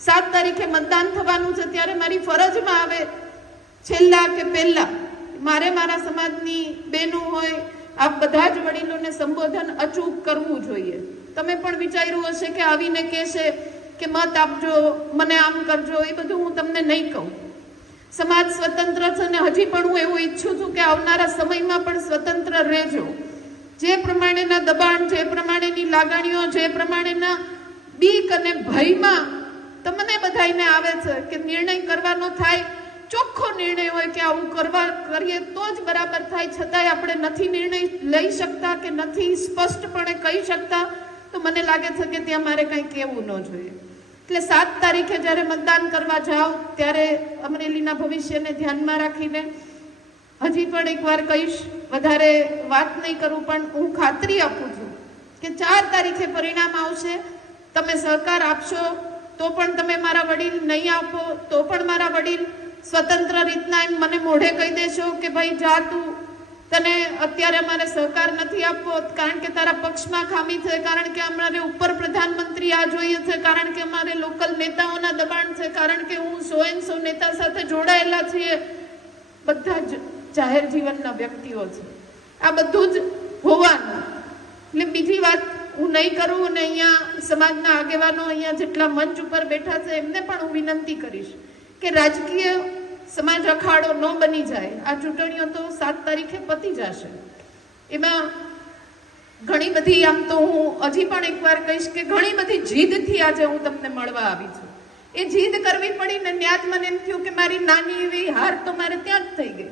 7 તારીખે મતદાન થવાનું છે ત્યારે મારી ફરજમાં આવે છેલ્લા કે પહેલા મારે મારા સમાજની બહેનો હોય આ બધા જ વડીલોને સંબોધન અચૂક કરવું જોઈએ. તમે પણ વિચાર્યું હશે કે આવીને કહેશે કે મત આપજો, મને આમ કરજો, એ બધું હું તમને નહીં કહું. સમાજ સ્વતંત્ર છે અને હજી પણ હું એવું ઈચ્છું છું કે આવનારા સમયમાં પણ સ્વતંત્ર રહેજો. જે પ્રમાણેના દબાણ, જે પ્રમાણેની લાગણીઓ, જે પ્રમાણેના બીક અને ભયમાં તમને બધાને આવે છે કે નિર્ણય કરવાનો થાય, ચોખ્ખો નિર્ણય હોય કે આવું કરીએ તો જ બરાબર થાય, છતાંય આપણે નથી નિર્ણય લઈ શકતા કે નથી સ્પષ્ટપણે કહી શકતા, તો મને લાગે છે કે ત્યાં મારે કંઈ કહેવું ન જોઈએ. એટલે 7 તારીખે જ્યારે મતદાન કરવા જાઓ ત્યારે અમરેલીના ભવિષ્યને ધ્યાનમાં રાખીને હજી પણ એકવાર કહીશ, વધારે વાત નહીં કરું, પણ હું ખાતરી આપું છું કે 4 તારીખે પરિણામ આવશે. તમે સહકાર આપશો તો પણ તમે મારા વડીલ, નહીં આપો તો પણ મારા વડીલ સ્વતંત્ર રીતના એમ મને મોઢે કહી દેશો કે ભાઈ જા તું, તને અત્યારે અમારે સહકાર નથી આપવો કારણ કે તારા પક્ષમાં ખામી છે, કારણ કે અમારે ઉપર પ્રધાનમંત્રી આ જોઈએ છે, કારણ કે અમારે લોકલ નેતાઓના દબાણ છે, કારણ કે હું 100 નેતા સાથે જોડાયેલા છીએ. બધા જ જાહેર જીવનના વ્યક્તિઓ છે, આ બધું જ હોવાનું. એટલે બીજી વાત હું નહીં કરું અને અહીંયા સમાજના આગેવાનો અહીંયા જેટલા મંચ ઉપર બેઠા છે એમને પણ હું વિનંતી કરીશ કે રાજકીય સમાજ અખાડો ન બની જાય. આ ચૂંટણીઓ તો 7 તારીખે પતી જશે. એમાં ઘણી બધી, આમ તો હું હજી પણ એકવાર કહીશ કે ઘણી બધી જીદથી આજે હું તમને મળવા આવી છું. એ જીદ કરવી પડી ને ત્યાં જ મને એમ થયું કે મારી નાની એવી હાર તો મારે ત્યાં જ થઈ ગઈ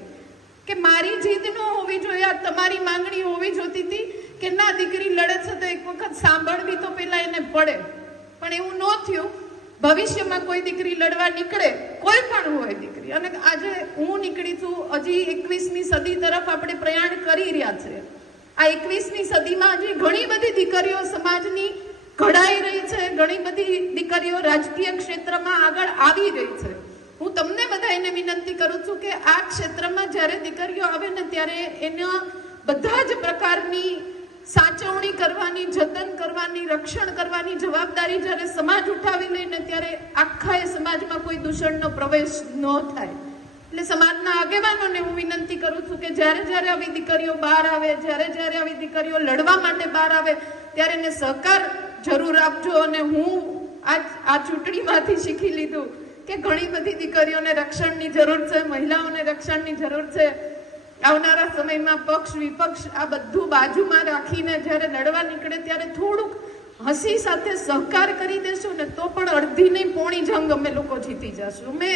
કે મારી જીદ ન હોવી જોઈએ, આ તમારી માંગણી હોવી જોતી હતી કે ના દીકરી લડે છે તો એક વખત સાંભળવી તો પેલા એને પડે. પણ એવું ન થયું. ભવિષ્યમાં કોઈ દીકરી લડવા નીકળે, કોઈ પણ હોય દીકરી, અને આજે હું નીકળી છું, હજી 21મી સદી તરફ આપણે પ્રયાણ કરી રહ્યા છે. આ 21મી સદીમાં હજી ઘણી બધી દીકરીઓ સમાજની ઘડાઈ રહી છે, ઘણી બધી દીકરીઓ રાજકીય ક્ષેત્રમાં આગળ આવી રહી છે. હું તમને બધાને વિનંતી કરું છું કે આ ક્ષેત્રમાં જ્યારે દીકરીઓ આવે ને ત્યારે એના બધા જ પ્રકારની સાચવણી કરવાની, જતન કરવાની, રક્ષણ કરવાની જવાબદારી જ્યારે સમાજ ઉઠાવી લઈને ત્યારે આખા એ સમાજમાં કોઈ દૂષણનો પ્રવેશ ન થાય. એટલે સમાજના આગેવાનોને હું વિનંતી કરું છું કે જ્યારે જ્યારે આવી દીકરીઓ બહાર આવે, જ્યારે જ્યારે આવી દીકરીઓ લડવા માટે બહાર આવે ત્યારે એને સહકાર જરૂર આપજો. અને હું આ ચૂંટણીમાંથી શીખી લીધું કે ઘણી બધી દીકરીઓને રક્ષણની જરૂર છે, મહિલાઓને રક્ષણની જરૂર છે. આવનારા સમયમાં પક્ષ વિપક્ષ આ બધું બાજુમાં રાખીને જ્યારે લડવા નીકળે ત્યારે થોડુંક હસી સાથે સહકાર કરી દેશું ને તો પણ અડધી નહીં પોણી જંગ અમે લોકો જીતી જશું. અમે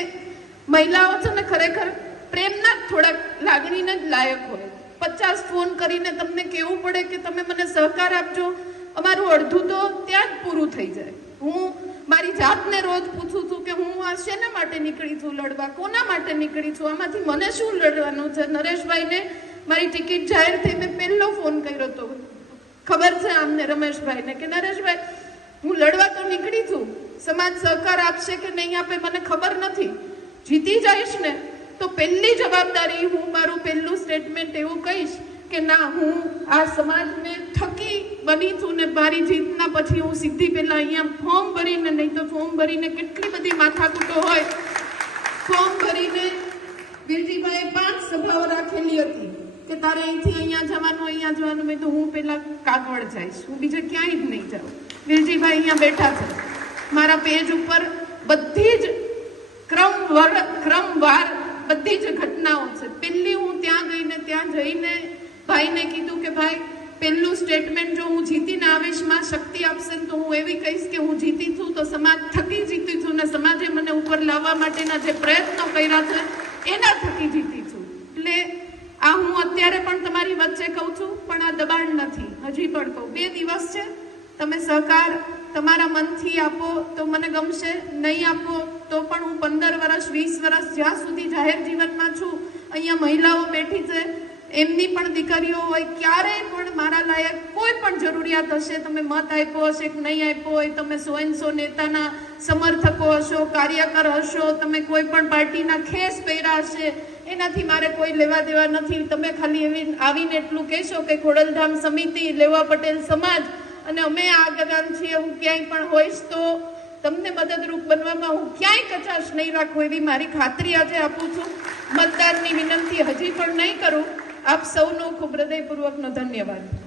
મહિલાઓ છે ને ખરેખર પ્રેમના જ થોડાક લાગણીને જ લાયક હોય. 50 ફોન કરીને તમને કહેવું પડે કે તમે મને સહકાર આપજો, અમારું અડધું તો ત્યાં જ પૂરું થઈ જાય. હું મારી જાતને રોજ પૂછું છું કે હું આ શેના માટે નીકળી છું લડવા, કોના માટે નીકળી છું, આમાંથી મને શું લડવાનું છે. નરેશભાઈને મારી ટિકિટ જાહેર થઈ મેં પહેલો ફોન કર્યો હતો, ખબર છે આમને રમેશભાઈને, કે નરેશભાઈ હું લડવા તો નીકળી છું, સમાજ સહકાર આપશે કે નહીં આપે મને ખબર નથી, જીતી જઈશ ને તો પહેલી જવાબદારી હું મારું પહેલું સ્ટેટમેન્ટ એવું કહીશ કે ના, હું આ સમાજને થકી બની છું ને મારી જીતના પછી હું સીધી પહેલા અહીંયા ફોર્મ ભરીને, નહીં તો ફોર્મ ભરીને કેટલી બધી માથાકૂટો હોય, ફોર્મ ભરીને વીરજીભાઈએ 5 સભાઓ રાખેલી હતી કે તારે અહીંથી અહીંયા જવાનું, અહીંયા જવાનું. મેં તો હું પેલા કાગવડ જઈશ, હું બીજે ક્યાંય જ નહીં જાઉં. વીરજીભાઈ અહીંયા બેઠા છે, મારા પેજ ઉપર બધી જ ક્રમવાર બધી જ ઘટનાઓ છે. પહેલી હું ત્યાં ગઈને, ત્યાં જઈને ભાઈને કીધું કે ભાઈ પહેલું સ્ટેટમેન્ટ જો હું જીતીને આવીશ, માં શક્તિ આપશે તો હું એવી કહીશ કે હું જીતી છું તો સમાજ થકી જીતી છું ને સમાજે મને ઉપર લાવવા માટેના જે પ્રયત્નો કર્યા છે એના થકી જીતી છું. એટલે આ હું અત્યારે પણ તમારી વચ્ચે કહું છું, પણ આ દબાણ નથી. હજી પણ કહું, 2 દિવસ છે, તમે સહકાર તમારા મનથી આપો તો મને ગમશે, નહીં આપો તો પણ હું 15 વર્ષ 20 વર્ષ જ્યાં સુધી જાહેર જીવનમાં છું, અહીંયા મહિલાઓ બેઠી છે, એમની પણ દીકરીઓ હોય, ક્યારેય પણ મારા લાયક કોઈ પણ જરૂરિયાત હશે, તમે મત આપ્યો હશે કે નહીં આપ્યો હોય, તમે 100 નેતાના સમર્થકો હશો, કાર્યકર હશો, તમે કોઈ પણ પાર્ટીના ખેસ પહેર્યા હશે, એનાથી મારે કોઈ લેવા દેવા નથી. તમે ખાલી આવીને એટલું કહેશો કે ખોડલધામ સમિતિ, લેવા પટેલ સમાજ અને અમે આગેવાન છીએ, હું ક્યાંય પણ હોઈશ તો તમને મદદરૂપ બનવામાં હું ક્યાંય કચાશ નહીં રાખું એવી મારી ખાતરી આજે આપું છું. મતદાનની વિનંતી હજી પણ નહીં કરું. આપ સૌનો ખૂબ હૃદયપૂર્વકનો ધન્યવાદ.